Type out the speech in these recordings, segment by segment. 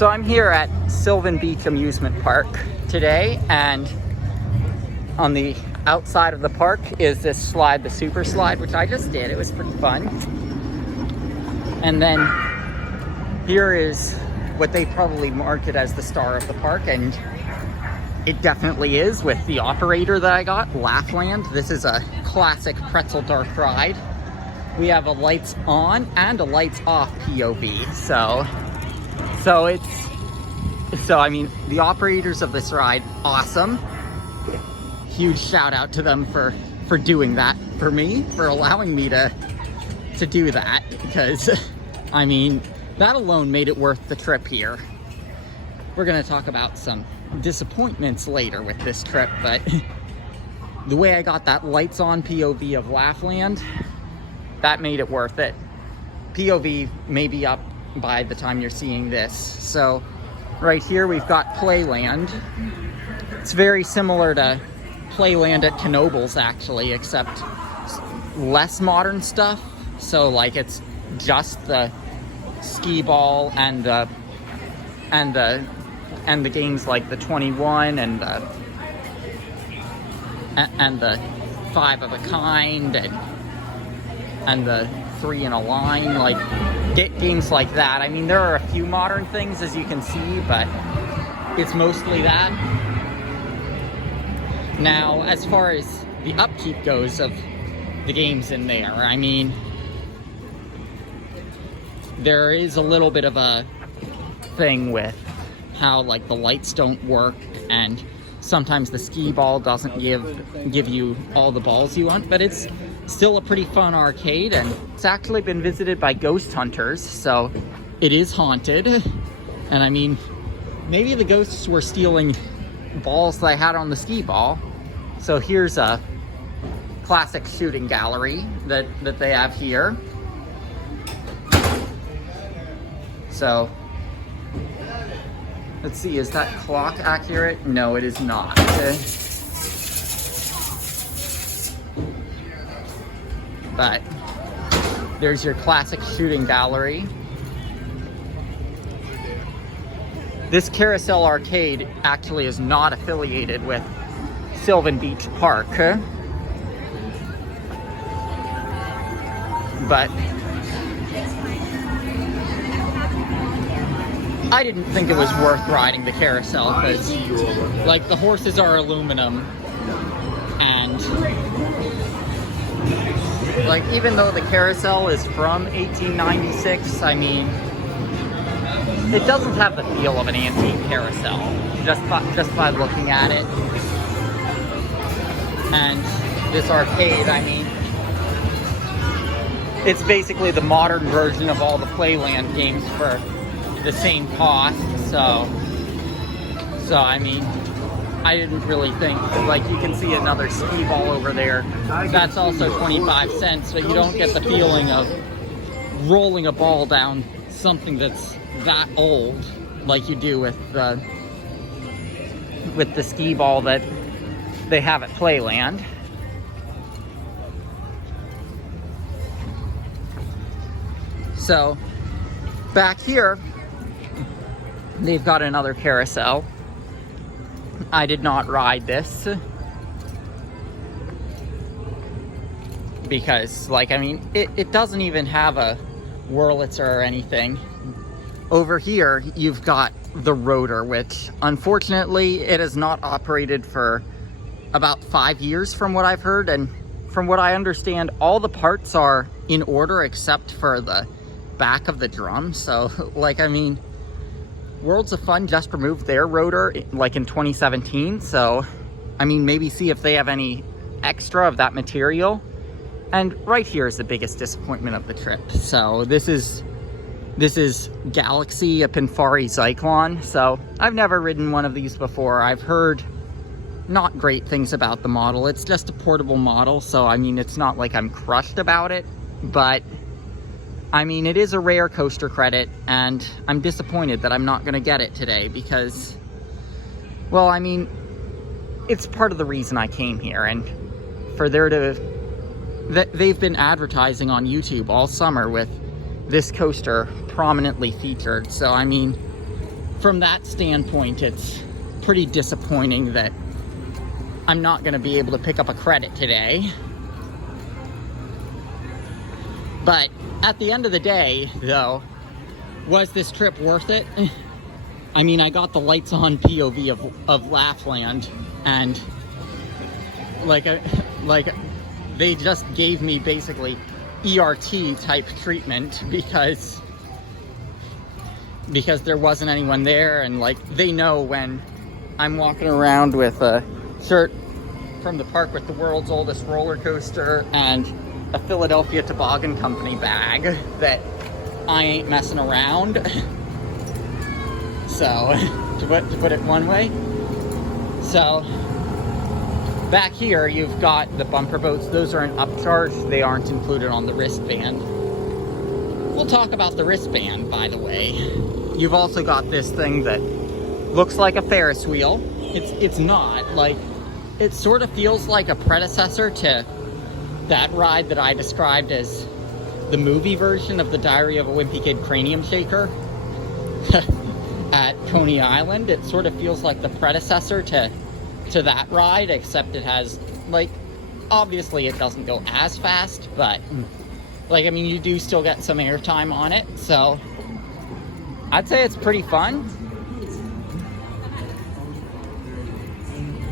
So I'm here at Sylvan Beach Amusement Park today, and on the outside of the park is this slide, the super slide, which I just did. It was pretty fun. And then here is what they probably market as the star of the park, and it definitely is with the operator that I got, Laughland. This is a classic pretzel dart ride. We have a lights on and a lights off POV. So I mean, the operators of this ride, awesome. Huge shout out to them for doing that for me, for allowing me to do that, because I mean, that alone made it worth the trip here. We're gonna talk about some disappointments later with this trip, but the way I got that lights on POV of Laughland, that made it worth it. POV may be up by the time you're seeing this. So right here we've got Playland. It's very similar to Playland at Knoebels actually, except less modern stuff. So like it's just the skee ball and the games like the 21 and the 5 of a kind and the 3 in a line, like games like that. I mean, there are a few modern things, as you can see, but it's mostly that. Now, as far as the upkeep goes of the games in there, I mean, there is a little bit of a thing with how like the lights don't work, and sometimes the skee ball doesn't give you all the balls you want, but it's still a pretty fun arcade, and it's actually been visited by ghost hunters, so it is haunted. And I mean, maybe the ghosts were stealing balls that I had on the skee ball. So here's a classic shooting gallery that they have here. So let's see, is that clock accurate? No, it is not. But there's your classic shooting gallery. This Carousel Arcade actually is not affiliated with Sylvan Beach Park, but I didn't think it was worth riding the carousel because, like, the horses are aluminum, and like, even though the carousel is from 1896, I mean, it doesn't have the feel of an antique carousel just by looking at it. And this arcade, I mean, it's basically the modern version of all the Playland games for the same cost. So I mean, I didn't really think, like, you can see another skee ball over there. That's also 25 cents, but you don't get the feeling of rolling a ball down something that's that old like you do with the skee ball that they have at Playland. So back here, they've got another carousel. I did not ride this because, like, I mean, it doesn't even have a Wurlitzer or anything. Over here, you've got the rotor, which unfortunately it has not operated for about 5 years from what I've heard, and from what I understand, all the parts are in order except for the back of the drum. So, like, I mean, Worlds of Fun just removed their rotor like in 2017, so I mean, maybe see if they have any extra of that material. And right here is the biggest disappointment of the trip. So this is Galaxy, a Pinfari Zyklon. So I've never ridden one of these before. I've heard not great things about the model. It's just a portable model, so I mean, it's not like I'm crushed about it, but I mean, it is a rare coaster credit, and I'm disappointed that I'm not going to get it today because, well, I mean, it's part of the reason I came here, and for there to, they've been advertising on YouTube all summer with this coaster prominently featured. So, I mean, from that standpoint, it's pretty disappointing that I'm not going to be able to pick up a credit today. But at the end of the day, though, was this trip worth it? I mean, I got the lights on POV of Laughland, and like they just gave me basically ERT type treatment because there wasn't anyone there, and like they know when I'm walking around with a shirt from the park with the world's oldest roller coaster and a Philadelphia Toboggan Company bag that I ain't messing around. So, to put it one way. So, back here you've got the bumper boats. Those are an upcharge. They aren't included on the wristband. We'll talk about the wristband, by the way. You've also got this thing that looks like a Ferris wheel. It's not. Like, it sort of feels like a predecessor to that ride that I described as the movie version of the Diary of a Wimpy Kid Cranium Shaker at Coney Island. It sort of feels like the predecessor to that ride, except it has, like, obviously it doesn't go as fast, but like, I mean, you do still get some airtime on it, so I'd say it's pretty fun.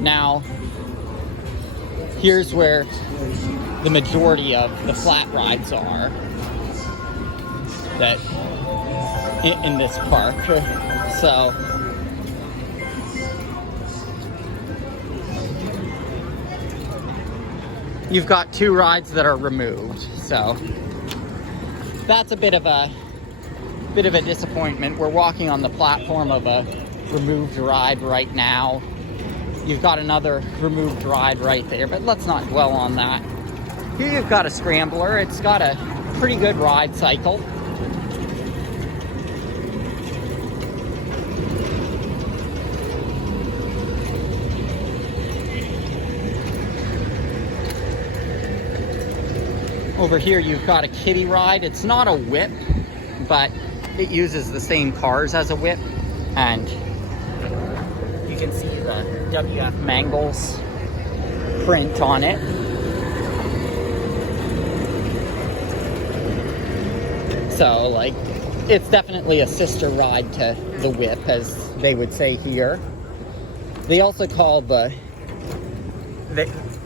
Now, here's where the majority of the flat rides are that in this park. So you've got two rides that are removed, so that's a bit of a disappointment. We're walking on the platform of a removed ride right now. You've got another removed ride right there, but let's not dwell on that. Here you've got a scrambler. It's got a pretty good ride cycle. Over here you've got a kiddie ride. It's not a whip, but it uses the same cars as a whip, and you can see the WF Mangles print on it. So, like, it's definitely a sister ride to the whip, as they would say here. They also call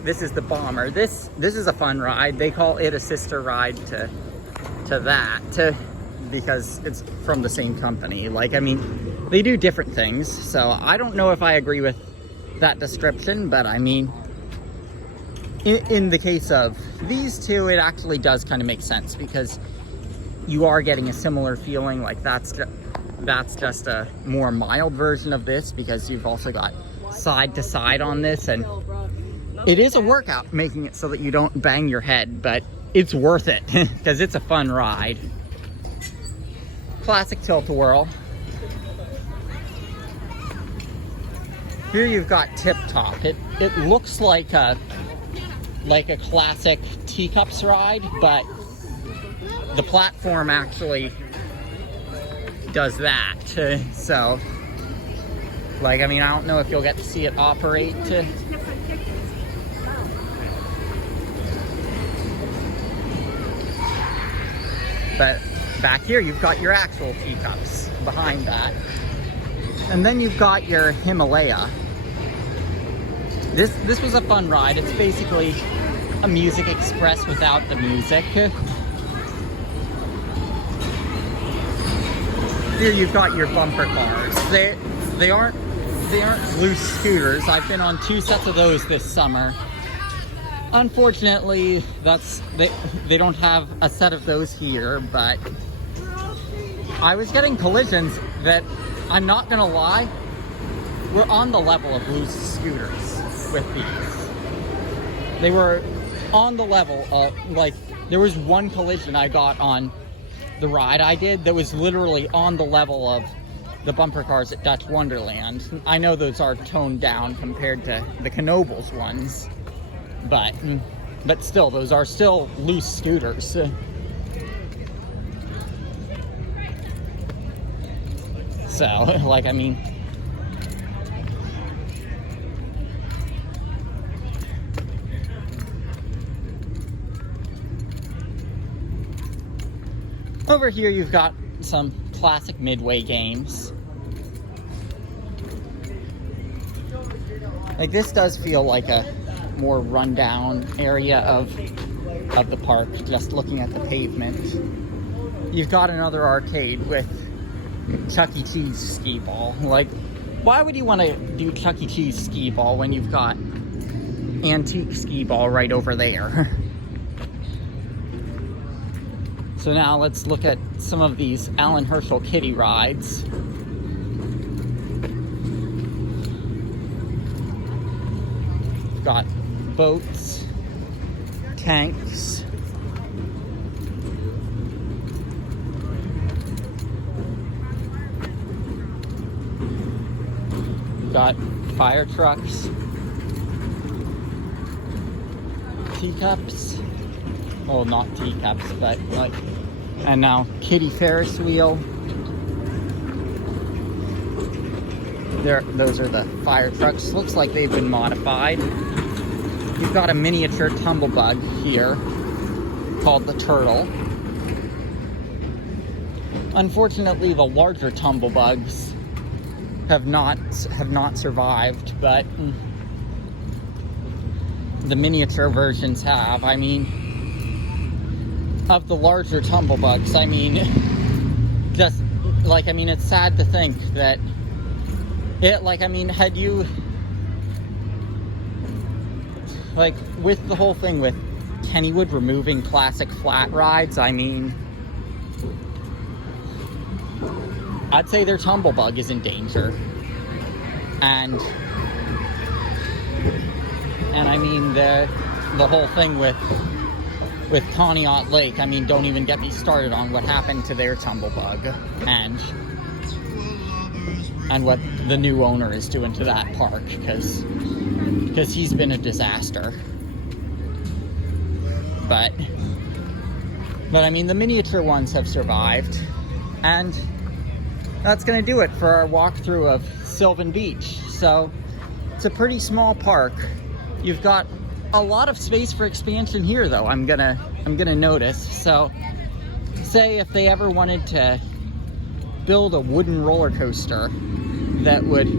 this is the Bomber. This is a fun ride. They call it a sister ride to that, because it's from the same company. Like, I mean, they do different things, so I don't know if I agree with that description, but I mean, in the case of these two, it actually does kind of make sense, because you are getting a similar feeling. Like, that's just a more mild version of this, because you've also got side to side on this, and it is a workout making it so that you don't bang your head, but it's worth it because it's a fun ride. Classic tilt-a-whirl. Here you've got Tip Top. It looks like a classic teacups ride, but the platform actually does that. So, like, I mean, I don't know if you'll get to see it operate. But back here, you've got your actual teacups behind that. And then you've got your Himalaya. This was a fun ride. It's basically a Music Express without the music. Here you've got your bumper cars. They aren't loose scooters. I've been on 2 sets of those this summer. Unfortunately, they don't have a set of those here, but I was getting collisions that, I'm not gonna lie, were on the level of loose scooters with these. They were on the level of, like, there was one collision I got on the ride I did that was literally on the level of the bumper cars at Dutch Wonderland. I know those are toned down compared to the Knoebels ones, but still, those are still loose scooters. So, like, I mean, over here you've got some classic Midway games. Like, this does feel like a more rundown area of the park, just looking at the pavement. You've got another arcade with Chuck E. Cheese skee-ball. Like, why would you want to do Chuck E. Cheese skee-ball when you've got antique skee-ball right over there? So now let's look at some of these Alan Herschel kiddie rides. We've got boats, tanks, we've got fire trucks, teacups, well, not teacups, but like, and now kiddie Ferris wheel. There, those are the fire trucks. Looks like they've been modified. You've got a miniature tumblebug here called the Turtle. Unfortunately, the larger tumblebugs have not survived, but the miniature versions have. I mean, of the larger tumblebugs, I mean, just like, I mean, it's sad to think that it, like, I mean, had you, like, with the whole thing with Kennywood removing classic flat rides, I mean, I'd say their tumblebug is in danger. And I mean, the whole thing with Conneaut Lake, I mean, don't even get me started on what happened to their tumblebug and what the new owner is doing to that park, because he's been a disaster. But I mean, the miniature ones have survived, and that's gonna do it for our walkthrough of Sylvan Beach. So it's a pretty small park. You've got a lot of space for expansion here, though, I'm gonna notice. So say if they ever wanted to build a wooden roller coaster that would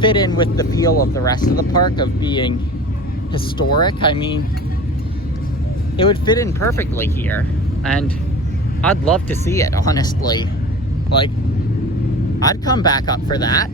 fit in with the feel of the rest of the park of being historic, I mean, it would fit in perfectly here, and I'd love to see it, honestly. Like, I'd come back up for that.